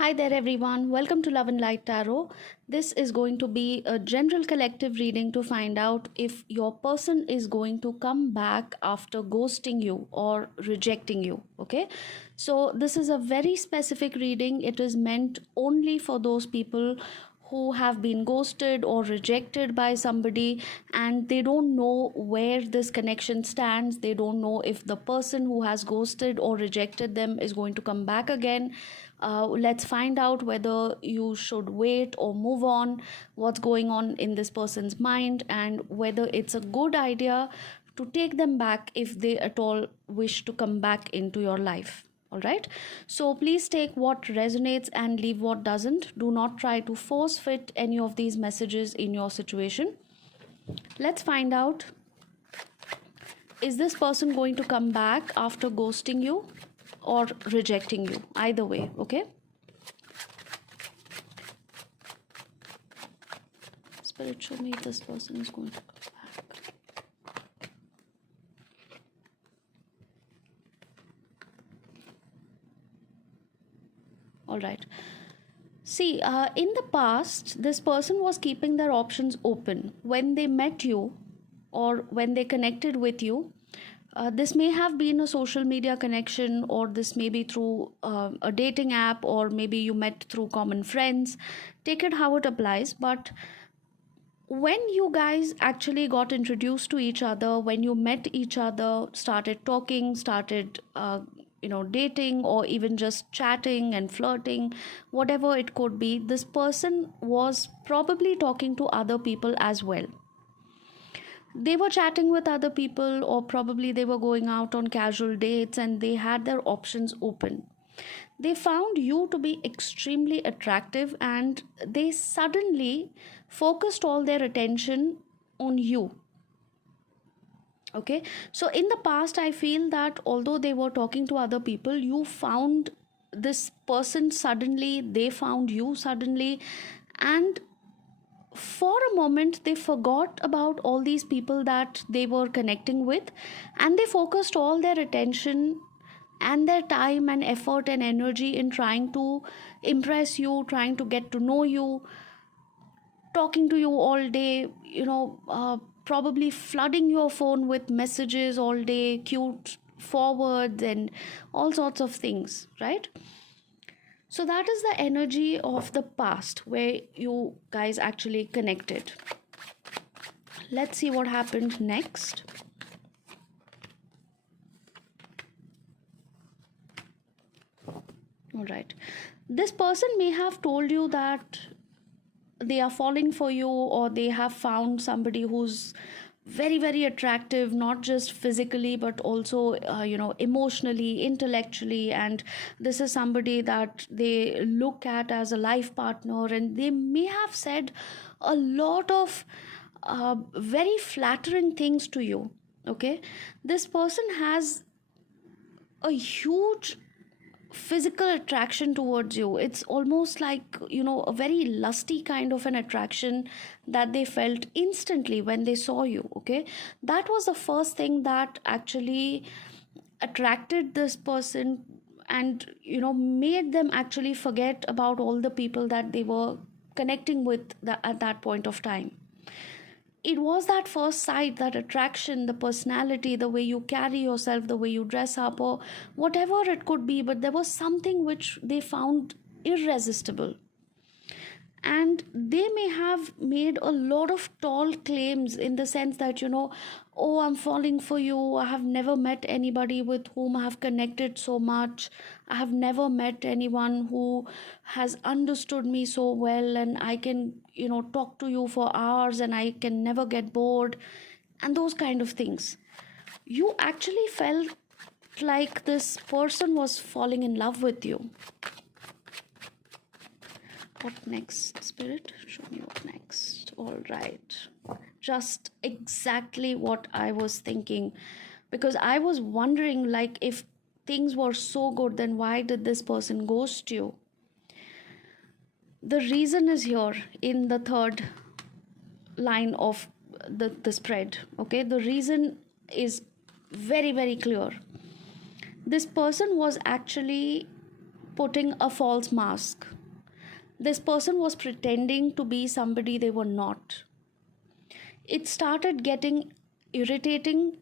Hi there, everyone. Welcome to Love and Light Tarot. This is going to be a general collective reading to find out if your person is going to come back after ghosting you or rejecting you. Okay, so this is a very specific reading. It is meant only for those people who have been ghosted or rejected by somebody and they don't know where this connection stands. They don't know if the person who has ghosted or rejected them is going to come back again. Let's find out whether you should wait or move on, what's going on in this person's mind, and whether it's a good idea to take them back if they at all wish to come back into your life. All right, so please take what resonates and leave what doesn't. Do not try to force fit any of these messages in your situation. Let's find out, is this person going to come back after ghosting you or rejecting you? Either way, okay? Spirit, show me if this person is going to come back. All right. See, in the past, this person was keeping their options open. When they met you or when they connected with you, this may have been a social media connection, or this may be through a dating app, or maybe you met through common friends. Take it how it applies. But when you guys actually got introduced to each other, when you met each other, started talking, started dating, or even just chatting and flirting, whatever it could be, this person was probably talking to other people as well. They were chatting with other people, or probably they were going out on casual dates, and they had their options open. They found you to be extremely attractive, and they suddenly focused all their attention on you. Okay, so in the past, I feel that although they were talking to other people, you found this person suddenly, they found you suddenly, and for a moment they forgot about all these people that they were connecting with, and they focused all their attention and their time and effort and energy in trying to impress you, trying to get to know you, talking to you all day, probably flooding your phone with messages all day, cute forwards and all sorts of things, right? So that is the energy of the past where you guys actually connected. Let's see what happened next. All right. This person may have told you that they are falling for you, or they have found somebody who's very, very attractive, not just physically but also emotionally, intellectually, and this is somebody that they look at as a life partner, and they may have said a lot of very flattering things to you. Okay, this person has a huge physical attraction towards you. It's almost like, a very lusty kind of an attraction that they felt instantly when they saw you. Okay, that was the first thing that actually attracted this person, and made them actually forget about all the people that they were connecting with at that point of time. It was that first sight, that attraction, the personality, the way you carry yourself, the way you dress up, or whatever it could be, but there was something which they found irresistible. And they may have made a lot of tall claims, in the sense that, oh, I'm falling for you. I have never met anybody with whom I have connected so much. I have never met anyone who has understood me so well, and I can, talk to you for hours and I can never get bored, and those kind of things. You actually felt like this person was falling in love with you. What next, Spirit? Show me what next. All right. Just exactly what I was thinking. Because I was wondering, like, if things were so good, then why did this person ghost you? The reason is here in the third line of the spread. Okay, the reason is very, very clear. This person was actually putting a false mask. This person was pretending to be somebody they were not. It started getting irritating,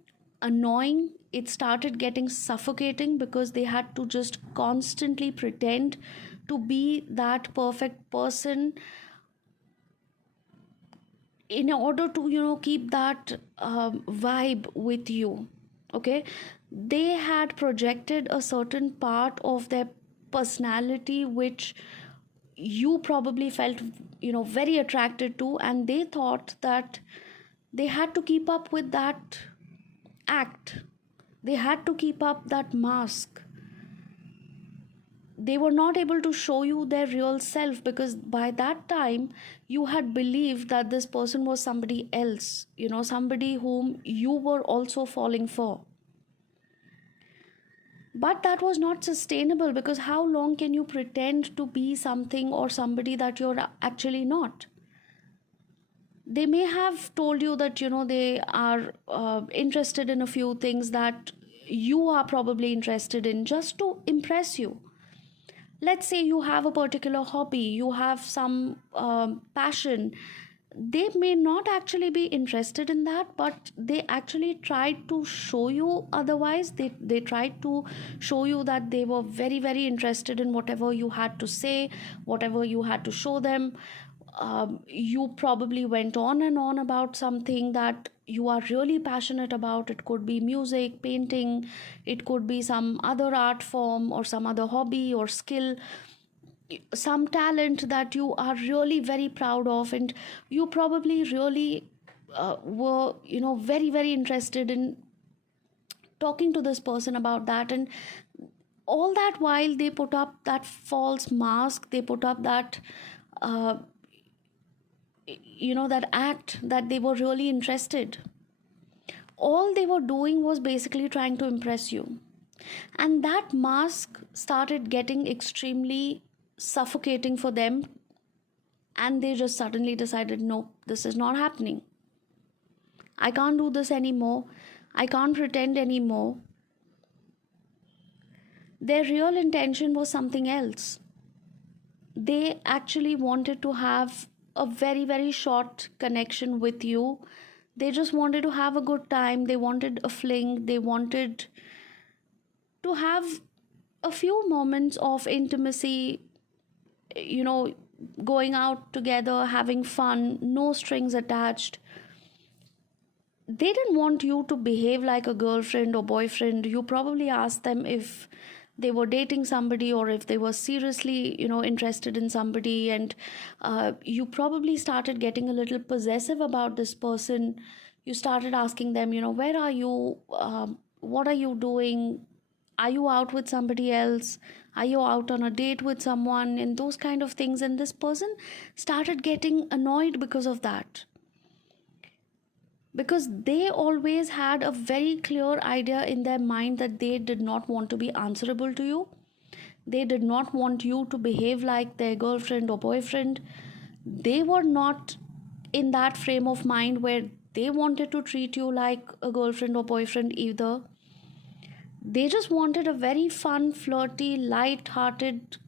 annoying. It started getting suffocating because they had to just constantly pretend to be that perfect person in order to, keep that vibe with you. Okay, they had projected a certain part of their personality which you probably felt, very attracted to, and they thought that they had to keep up with that act, they had to keep up that mask. They were not able to show you their real self because by that time you had believed that this person was somebody else, somebody whom you were also falling for. But that was not sustainable, because how long can you pretend to be something or somebody that you're actually not? They may have told you that, they are interested in a few things that you are probably interested in just to impress you. Let's say you have a particular hobby, you have some passion. They may not actually be interested in that, but they actually tried to show you otherwise. They tried to show you that they were very, very interested in whatever you had to say, whatever you had to show them. You probably went on and on about something that you are really passionate about. It could be music, painting, it could be some other art form or some other hobby or skill, some talent that you are really very proud of, and you probably really were, very, very interested in talking to this person about that. And all that while they put up that false mask, they put up that uh, that act that they were really interested. All they were doing was basically trying to impress you, and that mask started getting extremely suffocating for them, and they just suddenly decided, no, this is not happening. I can't do this anymore. I can't pretend anymore. Their real intention was something else. They actually wanted to have a very, very short connection with you. They just wanted to have a good time. They wanted a fling. They wanted to have a few moments of intimacy, you know, going out together, having fun, no strings attached. They didn't want you to behave like a girlfriend or boyfriend. You probably asked them if they were dating somebody or if they were seriously, interested in somebody, and you probably started getting a little possessive about this person. You started asking them, where are you? What are you doing? Are you out with somebody else? Are you out on a date with someone? And those kind of things. And this person started getting annoyed because of that, because they always had a very clear idea in their mind that they did not want to be answerable to you. They did not want you to behave like their girlfriend or boyfriend. They were not in that frame of mind where they wanted to treat you like a girlfriend or boyfriend either. They just wanted a very fun, flirty, light-hearted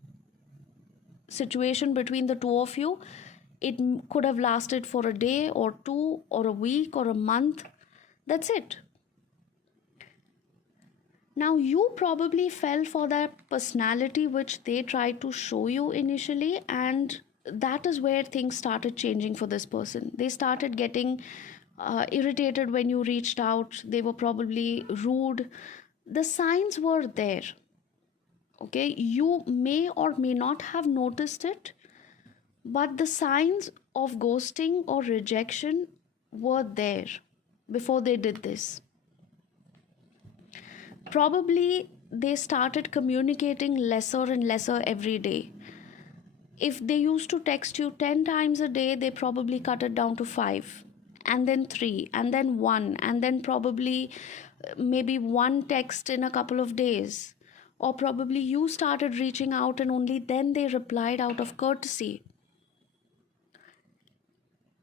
situation between the two of you. It could have lasted for a day or two or a week or a month. That's it. Now, you probably fell for that personality which they tried to show you initially, and that is where things started changing for this person. They started getting irritated when you reached out. They were probably rude. The signs were there. Okay, you may or may not have noticed it, but the signs of ghosting or rejection were there before they did this. Probably they started communicating lesser and lesser every day. If they used to text you 10 times a day, they probably cut it down to 5, and then 3, and then 1, and then probably maybe one text in a couple of days. Or probably you started reaching out and only then they replied out of courtesy.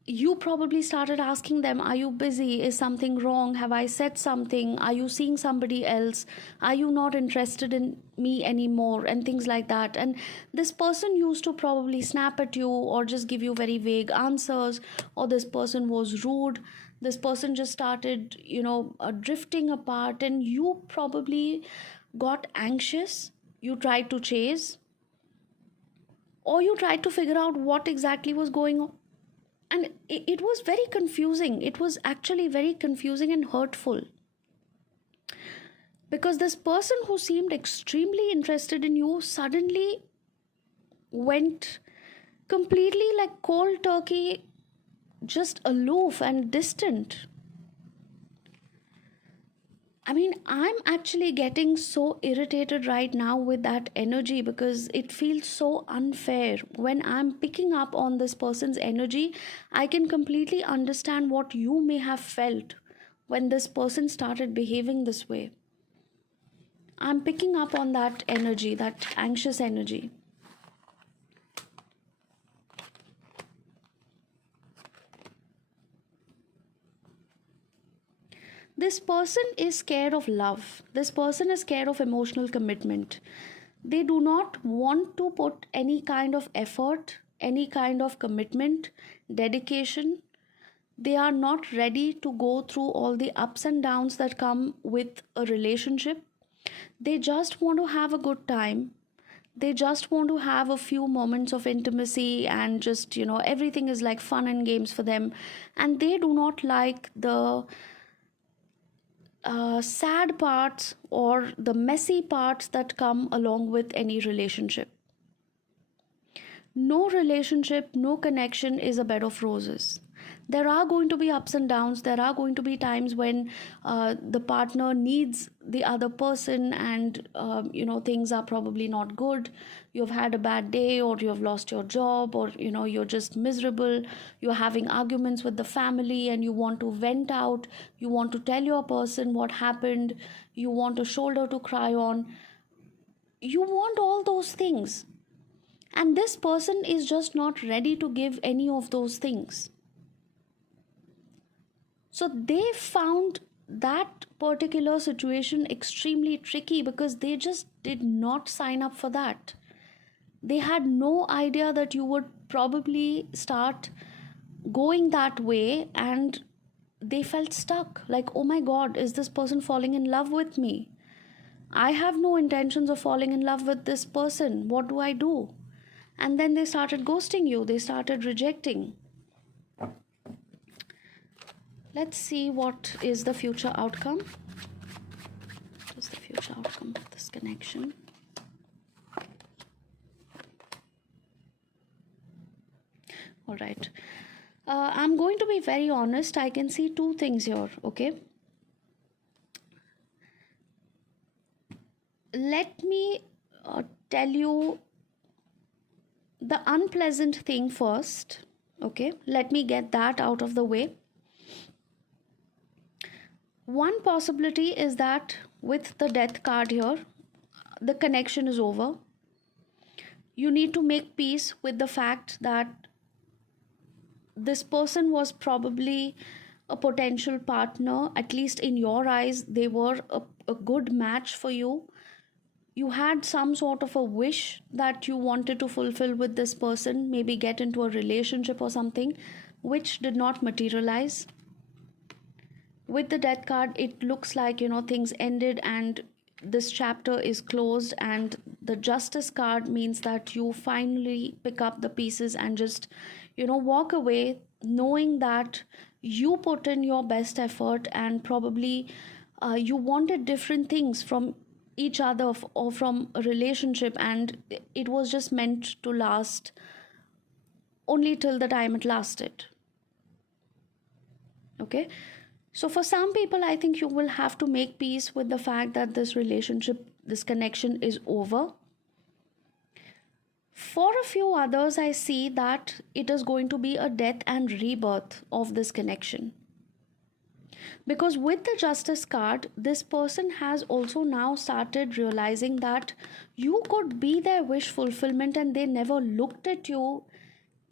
you probably started asking them, are you busy? Is something wrong? Have I said something? Are you seeing somebody else? Are you not interested in me anymore? And things like that. And this person used to probably snap at you or just give you very vague answers, or this person was rude. This person just started, drifting apart, and you probably got anxious. You tried to chase, or you tried to figure out what exactly was going on. And it was very confusing. It was actually very confusing and hurtful, because this person who seemed extremely interested in you suddenly went completely like cold turkey, just aloof and distant. I mean, I'm actually getting so irritated right now with that energy, because it feels so unfair. When I'm picking up on this person's energy, I can completely understand what you may have felt when this person started behaving this way. I'm picking up on that energy, that anxious energy. This person is scared of love. This person is scared of emotional commitment. They do not want to put any kind of effort, any kind of commitment, dedication. They are not ready to go through all the ups and downs that come with a relationship. They just want to have a good time. They just want to have a few moments of intimacy, and just, everything is like fun and games for them. And they do not like the sad parts or the messy parts that come along with any relationship. No relationship, no connection is a bed of roses. There are going to be ups and downs. There are going to be times when the partner needs the other person, and things are probably not good. You've had a bad day, or you've lost your job, or you're just miserable. You're having arguments with the family, and you want to vent out. You want to tell your person what happened. You want a shoulder to cry on. You want all those things. And this person is just not ready to give any of those things. So they found that particular situation extremely tricky, because they just did not sign up for that. They had no idea that you would probably start going that way, and they felt stuck. Like, oh my God, is this person falling in love with me? I have no intentions of falling in love with this person. What do I do? And then they started ghosting you. They started rejecting. Let's see what is the future outcome. What is the future outcome of this connection? All right. I'm going to be very honest. I can see two things here, okay? Let me tell you the unpleasant thing first, okay? Let me get that out of the way. One possibility is that with the death card here, the connection is over. You need to make peace with the fact that this person was probably a potential partner. At least in your eyes, they were a good match for you. You had some sort of a wish that you wanted to fulfill with this person, maybe get into a relationship or something, which did not materialize. With the death card, it looks like, things ended and this chapter is closed. And the justice card means that you finally pick up the pieces and just, walk away, knowing that you put in your best effort, and probably you wanted different things from each other or from a relationship, and it was just meant to last only till the time it lasted. Okay, so for some people, I think you will have to make peace with the fact that this relationship, this connection is over. For a few others, I see that it is going to be a death and rebirth of this connection. Because with the justice card, this person has also now started realizing that you could be their wish fulfillment, and they never looked at you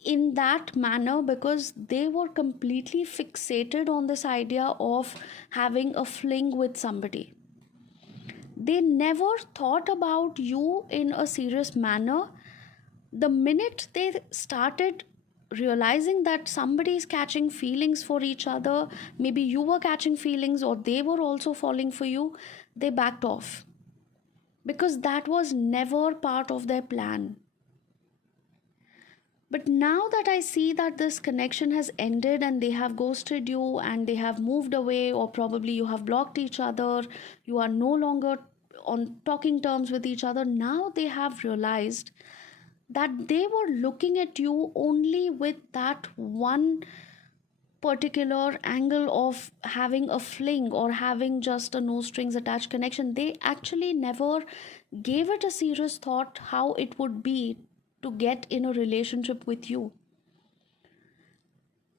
in that manner because they were completely fixated on this idea of having a fling with somebody. They never thought about you in a serious manner. The minute they started realizing that somebody is catching feelings for each other, maybe you were catching feelings or they were also falling for you, they backed off because that was never part of their plan. But now that I see that this connection has ended and they have ghosted you and they have moved away, or probably you have blocked each other, you are no longer on talking terms with each other, now they have realized that they were looking at you only with that one particular angle of having a fling or having just a no strings attached connection. They actually never gave it a serious thought how it would be to get in a relationship with you.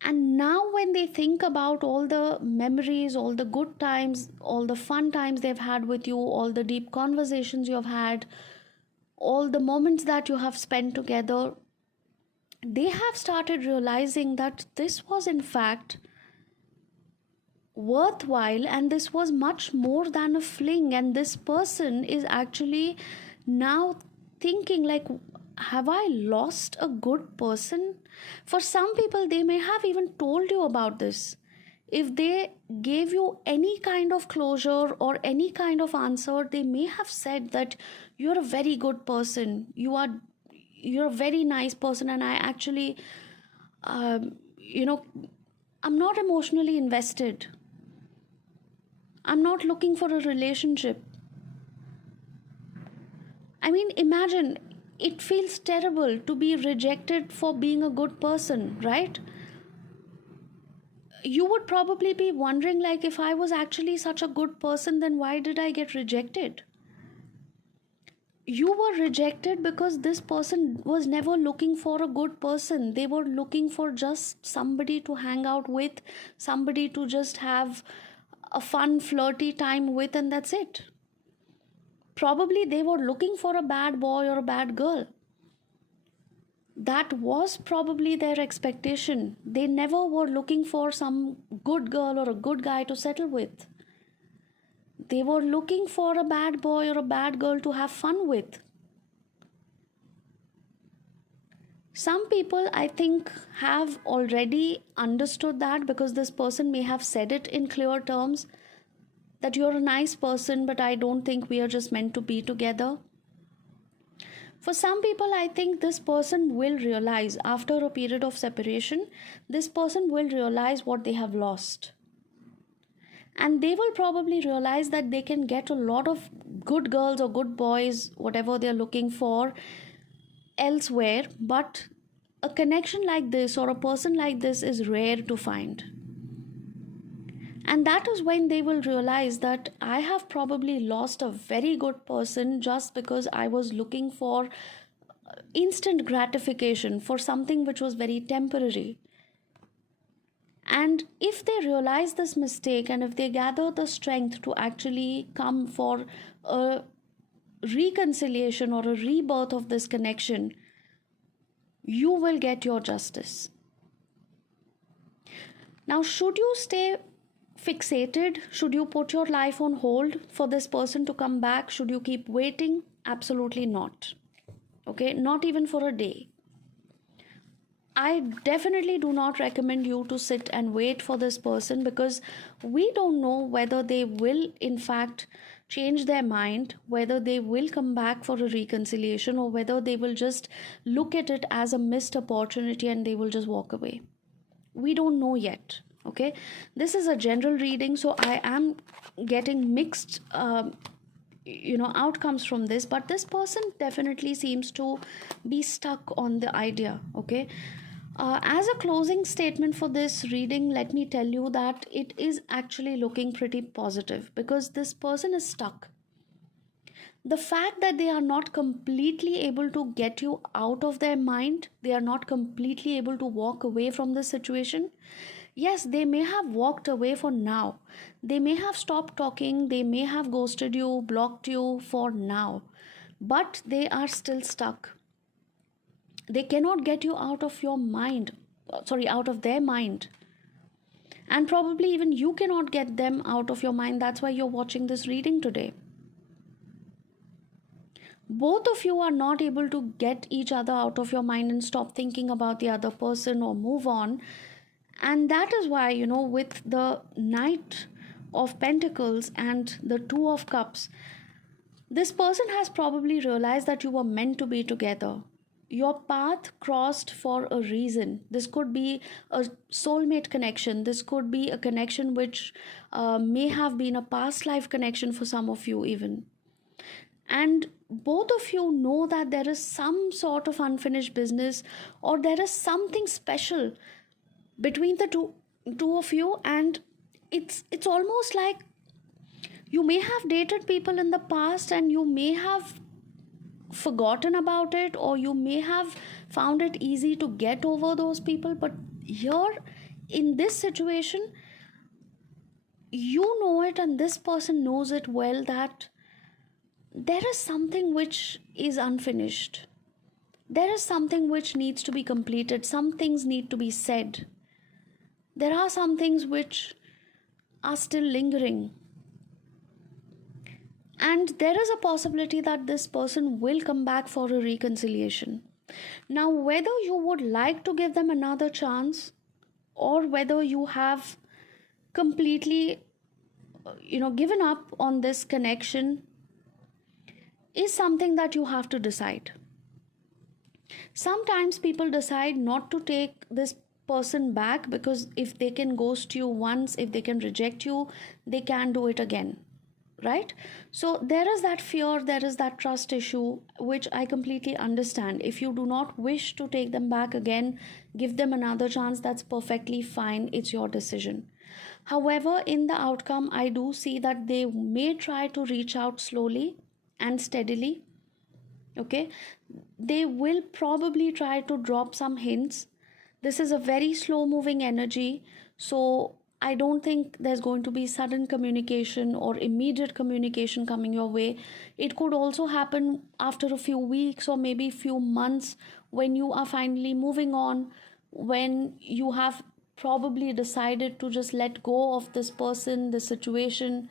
And now, when they think about all the memories, all the good times, all the fun times they've had with you, all the deep conversations you have had, all the moments that you have spent together, they have started realizing that this was, in fact, worthwhile and this was much more than a fling. And this person is actually now thinking, like, have I lost a good person? For some people, they may have even told you about this. If they gave you any kind of closure or any kind of answer, they may have said that you're a very good person, you're a very nice person, and I actually you know I'm not emotionally invested, I'm not looking for a relationship. I mean, imagine, it feels terrible to be rejected for being a good person, right? You would probably be wondering, like, if I was actually such a good person, then why did I get rejected? You were rejected because this person was never looking for a good person. They were looking for just somebody to hang out with, somebody to just have a fun, flirty time with, and that's it. Probably they were looking for a bad boy or a bad girl. That was probably their expectation. They never were looking for some good girl or a good guy to settle with. They were looking for a bad boy or a bad girl to have fun with. Some people, I think, have already understood that because this person may have said it in clear terms that you're a nice person, but I don't think we are just meant to be together. For some people, I think this person will realize after a period of separation, this person will realize what they have lost. And they will probably realize that they can get a lot of good girls or good boys, whatever they're looking for, elsewhere. But a connection like this or a person like this is rare to find. And that is when they will realize that I have probably lost a very good person just because I was looking for instant gratification, for something which was very temporary. And if they realize this mistake and if they gather the strength to actually come for a reconciliation or a rebirth of this connection, you will get your justice. Now, should you stay fixated? Should you put your life on hold for this person to come back? Should you keep waiting? Absolutely not. Okay, not even for a day. I definitely do not recommend you to sit and wait for this person because we don't know whether they will in fact change their mind, whether they will come back for a reconciliation, or whether they will just look at it as a missed opportunity and they will just walk away. We don't know yet. Okay, this is a general reading, so I am getting mixed outcomes from this, but this person definitely seems to be stuck on the idea. Okay, as a closing statement for this reading, let me tell you that it is actually looking pretty positive because this person is stuck. The fact that they are not completely able to get you out of their mind, they are not completely able to walk away from this situation. Yes, they may have walked away for now. They may have stopped talking, they may have ghosted you, blocked you for now, but they are still stuck. They cannot get you out of your mind, out of their mind. And probably even you cannot get them out of your mind. That's why you're watching this reading today. Both of you are not able to get each other out of your mind and stop thinking about the other person or move on. And that is why, with the Knight of Pentacles and the Two of Cups, this person has probably realized that you were meant to be together. Your path crossed for a reason. This could be a soulmate connection. This could be a connection which may have been a past life connection for some of you, even. And both of you know that there is some sort of unfinished business, or there is something special between the two of you. And it's almost like you may have dated people in the past and you may have forgotten about it, or you may have found it easy to get over those people. But here in this situation, you know it, and this person knows it well, that there is something which is unfinished. There is something which needs to be completed. Some things need to be said. There are some things which are still lingering. And there is a possibility that this person will come back for a reconciliation. Now, whether you would like to give them another chance, or whether you have completely, given up on this connection, is something that you have to decide. Sometimes people decide not to take this person back, because if they can ghost you once, if they can reject you, they can do it again. Right? So there is that fear, there is that trust issue, which I completely understand. If you do not wish to take them back again, give them another chance, that's perfectly fine. It's your decision. However, in the outcome, I do see that they may try to reach out slowly and steadily. Okay? They will probably try to drop some hints. This is a very slow moving energy. So I don't think there's going to be sudden communication or immediate communication coming your way. It could also happen after a few weeks or maybe few months, when you are finally moving on, when you have probably decided to just let go of this person, this situation.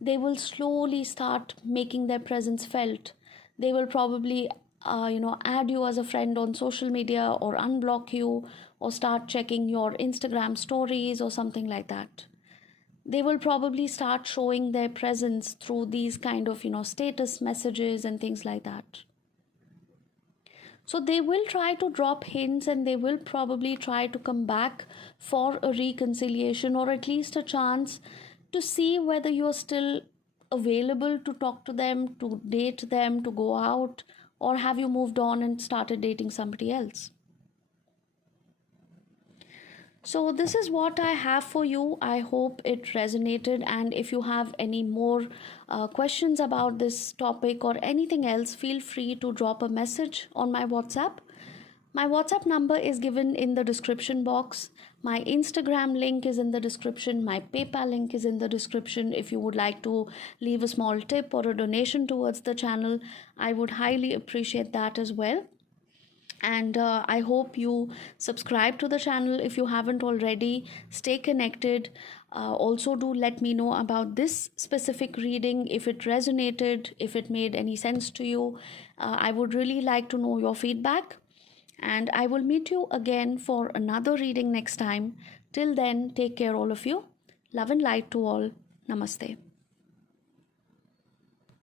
They will slowly start making their presence felt. They will probably add you as a friend on social media, or unblock you, or start checking your Instagram stories or something like that. They will probably start showing their presence through these kind of status messages and things like that. So they will try to drop hints, and they will probably try to come back for a reconciliation, or at least a chance to see whether you're still available to talk to them, to date them, to go out, or have you moved on and started dating somebody else. So this is what I have for you. I hope it resonated, and if you have any more questions about this topic or anything else, feel free to drop a message on my WhatsApp. My WhatsApp number is given in the description box. My Instagram link is in the description. My PayPal link is in the description. If you would like to leave a small tip or a donation towards the channel, I would highly appreciate that as well. And I hope you subscribe to the channel if you haven't already. Stay connected. Also do let me know about this specific reading, if it resonated, if it made any sense to you. I would really like to know your feedback. And I will meet you again for another reading next time. Till then, take care all of you. Love and light to all. Namaste.